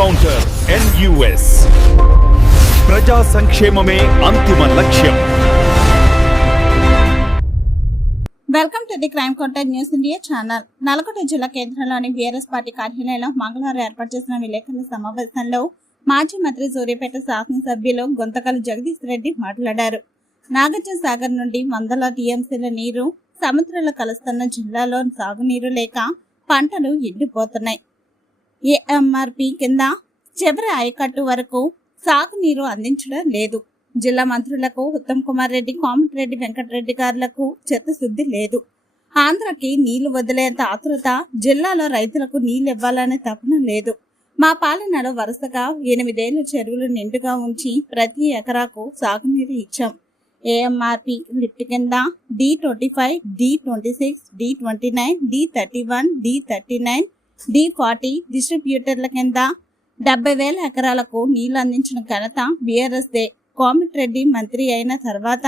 Encounter NUS ప్రజా సంక్షేమమే అంతిమ లక్ష్యం. Welcome to the crime counter news India channel. Nalgonda జిల్లా కేంద్రంలోని బీఆర్ఎస్ పార్టీ కార్యాలయంలో మంగళవారం ఏర్పాటు చేసిన విలేకరుల సమావేశంలో మాజీ మంత్రి సూర్యాపేట శాసనసభ్యులు గుంతకల్ జగదీష్ రెడ్డి మాట్లాడారు. నాగార్జున సాగర్ నుండి వందల టీఎంసీల నీరు సముద్రంలో కలుస్తున్న జిల్లాలో సాగునీరు లేక పంటలు ఎండిపోతున్నాయి. AMRP కింద చివరి ఆయకట్టు వరకు సాగునీరు అందించడం లేదు. జిల్లా మంత్రులకు ఉత్తమ్ కుమార్ రెడ్డి, కోమటిరెడ్డి వెంకటరెడ్డి గారులకు చిత్తశుద్ధి లేదు. ఆంధ్రకి నీళ్లు వదిలేంత ఆతృత, జిల్లాలో రైతులకు నీళ్లు ఇవ్వాలనే తపన లేదు. మా పాలనలో వరుసగా 8 ఏళ్లు చెరువులు నిండుగా ఉంచి ప్రతి ఎకరాకు సాగునీరు ఇచ్చాం. AMRP లిఫ్ట్ కింద D25, D26, D29, D31, D39, D40 డిస్ట్రిబ్యూటర్ల కింద 70,000 ఎకరాలకు నీళ్లు అందించిన ఘనత బీఆర్ఎస్దే. కోమటిరెడ్డి మంత్రి అయిన తర్వాత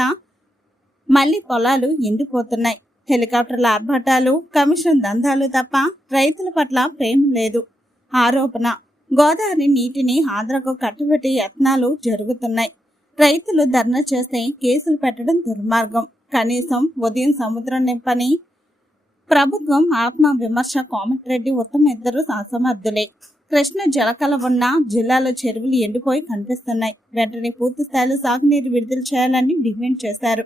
మళ్లీ పొలాలు ఎండిపోతున్నాయి. హెలికాప్టర్ల ఆర్భాటాలు, కమిషన్ దందాలు తప్ప రైతుల పట్ల ప్రేమ లేదు. ఆరోపణ: గోదావరి నీటిని ఆంధ్రకు కట్టబెట్టే యత్నాలు జరుగుతున్నాయి. రైతులు ధర్నా చేస్తే కేసులు పెట్టడం దుర్మార్గం. కనీసం ఉదయం సముద్రం నింపని ప్రభుత్వం ఆత్మ విమర్శ. కోమటిరెడ్డి, ఉత్తమ్ ఇద్దరు అసమర్థులే. కృష్ణ జలకళ ఉన్న జిల్లాలో చెరువులు ఎండిపోయి కనిపిస్తున్నాయి. వెంటనే పూర్తి స్థాయిలో సాగునీరు విడుదల చేయాలని డిమాండ్ చేశారు.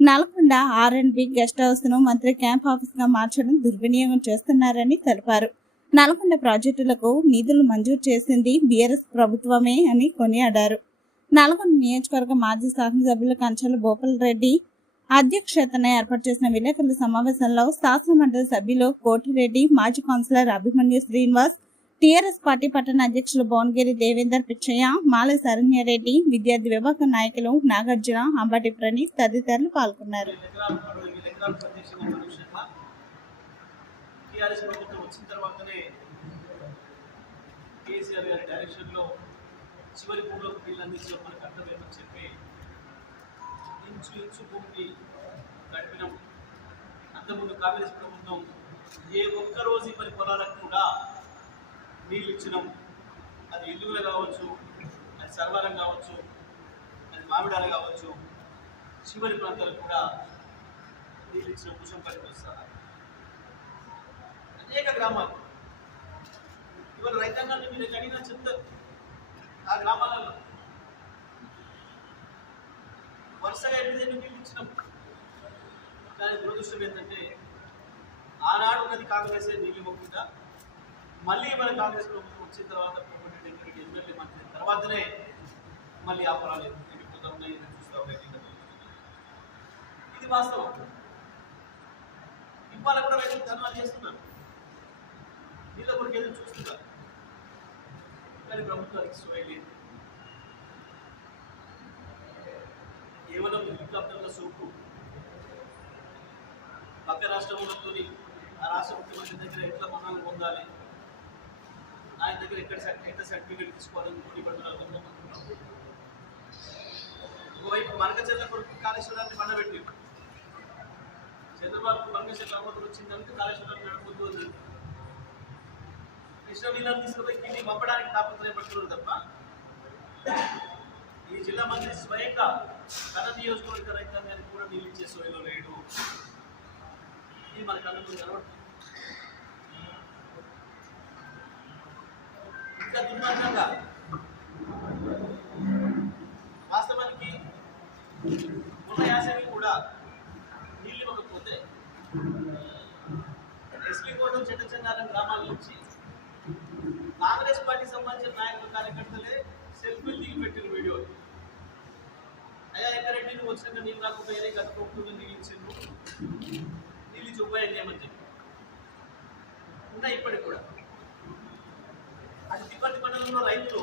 నల్గొండ R&B గెస్ట్ హౌస్ ను మంత్రి క్యాంప్ ఆఫీస్ గా మార్చడం దుర్వినియోగం చేస్తున్నారని తెలిపారు. నల్గొండ ప్రాజెక్టులకు నిధులు మంజూరు చేసింది బీఆర్ఎస్ ప్రభుత్వమే అని కొనియాడారు. నల్గొండ నియోజకవర్గ మాజీ శాసనసభ్యులు కంచెల భూపాల్ రెడ్డి అధ్యక్షతన ఏర్పాటు చేసిన విలేకరుల సమావేశంలో శాసనమండలి సభ్యులు కోటిరెడ్డి, మాజీ కౌన్సిలర్ అభిమన్యు శ్రీనివాస్, టీఆర్ఎస్ పార్టీ పట్టణ అధ్యక్షులు భువనగిరి దేవేందర్ పిచ్చయ్య, మాల శరణ్యారెడ్డి, విద్యార్థి విభాగ నాయకులు నాగార్జున, అంబటి ప్రణీత్ తదితరులు పాల్గొన్నారు. చివరి భూమిలోకి నీళ్ళు అందించడం మన కర్తవ్యం అని చెప్పి ఇంచు భూమిని గడిపినాం. అంతకుముందు కాంగ్రెస్ ప్రభుత్వం ఏ ఒక్కరోజు మరి పొలాలకు కూడా నీళ్ళు ఇచ్చినాం. అది ఇల్లులు కావచ్చు, అది సర్వారం కావచ్చు, అది మామిడాలు కావచ్చు, చివరి ప్రాంతాలకు కూడా నీళ్ళు ఇచ్చిన పురుషం పరిగణిస్తారు. అనేక గ్రామాలు ఇవాళ రైతాంగాన్ని మీరు అడిగినా చెప్తారు. ఆ గ్రామాలలో వరుసగా 8 ఏళ్ళు నీళ్ళు ఇచ్చినాం. దాని దురదృష్టం ఏంటంటే ఆనాడు ఉన్నది కాంగ్రెస్ నీళ్ళు ఇవ్వకుండా మళ్ళీ మన కాంగ్రెస్ ప్రభుత్వం వచ్చిన తర్వాత ఎమ్మెల్యే మంత్రి తర్వాతనే మళ్ళీ ఆ పొలాలు ఎండిపోతా ఉన్నాయి, చూస్తూ ఉన్నాయి. ఇది వాస్తవం. ఇవాళ కూడా రైతులు ధర్నాలు చేస్తున్నారు, నీళ్ళ కొరకు ఎదురు చూస్తున్నారు. కానీ ప్రభుత్వానికి సోయ లేదు. కేవలం హెలికాప్టర్ల సోపు పక్క రాష్ట్రంలో ఆ రాష్ట్ర ముఖ్యమంత్రి దగ్గర ఎట్లా మహాలు పొందాలి, ఆయన దగ్గర ఎట్లా సర్టిఫికేట్ తీసుకోవాలని పోటీ పడుతున్నారు. ఒకవైపు మనకచర్ల కొరకు కాళేశ్వరాన్ని పండబెట్టి చంద్రబాబు పరమేశ్వర రామోదరు వచ్చిందంటే కాళేశ్వరాన్ని నడుపుతుంది. కృష్ణ నీళ్ళని తీసుకుపోయి కింది పంపడానికి తాపత్రయపడుతున్నారు తప్ప ఈ జిల్లా మంత్రి స్వయంగా తన నియోజకవర్గ రైతాంగానికి కూడా నీళ్ళు ఇచ్చే సోయలో లేడు. ఇది మన కళ్ళకు కనబడుతుంది. ఇంకా దుర్మార్గంగా వాస్తవానికి ఉన్న యాసరి కూడా నీళ్ళు ఇవ్వకపోతే ఎస్పీకోటం చెట్టచెన్నారం గ్రామాల నుంచి కాంగ్రెస్ పార్టీ సంబంధించిన నాయకులు, కార్యకర్తలే సెల్ఫీలు దిగి పెట్టిన వీడియోలు. అయ్యా ఎక్కరెడ్డి నువ్వు వచ్చినాక నీళ్ళు రాకపోయినా గత ప్రభుత్వం నీళ్ళు ఇచ్చిండ్రు, నీళ్ళు ఇచ్చి ఉపాయం చేయమని చెప్పి ఉన్నాయి. ఇప్పటికి కూడా అది తిప్పటి మండలంలో రైతులు